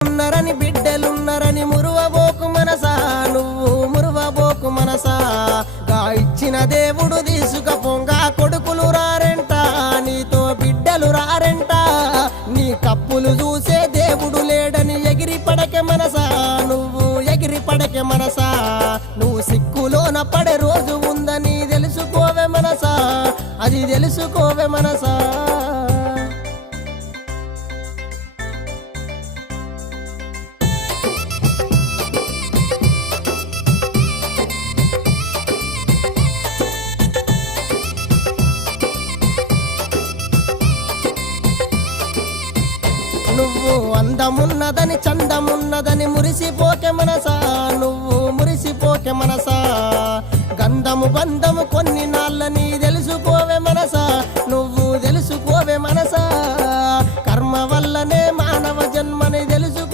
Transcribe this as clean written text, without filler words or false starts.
ఉన్నారని బిడ్డలున్నారని మురువబోకు మనసా, నువ్వు మురువబోకు మనసా. గా ఇచ్చిన దేవుడు తీసుకపోంగా కొడుకులు రారెంట, నీతో బిడ్డలు రారెంట. నీ కప్పులు చూసే దేవుడు లేడని ఎగిరి పడకే మనసా, నువ్వు ఎగిరి పడకే మనసా. నువ్వు సిక్కులోన పడే రోజు ఉందని తెలుసుకోవే మనసా, అది తెలుసుకోవే మనసా. నువ్వు అందమున్నదని చందమున్నదని మురిసిపోకే మనసా, నువ్వు మురిసిపోకే మనసా. గంధము బంధము కొన్ని నాళ్ళ నీదే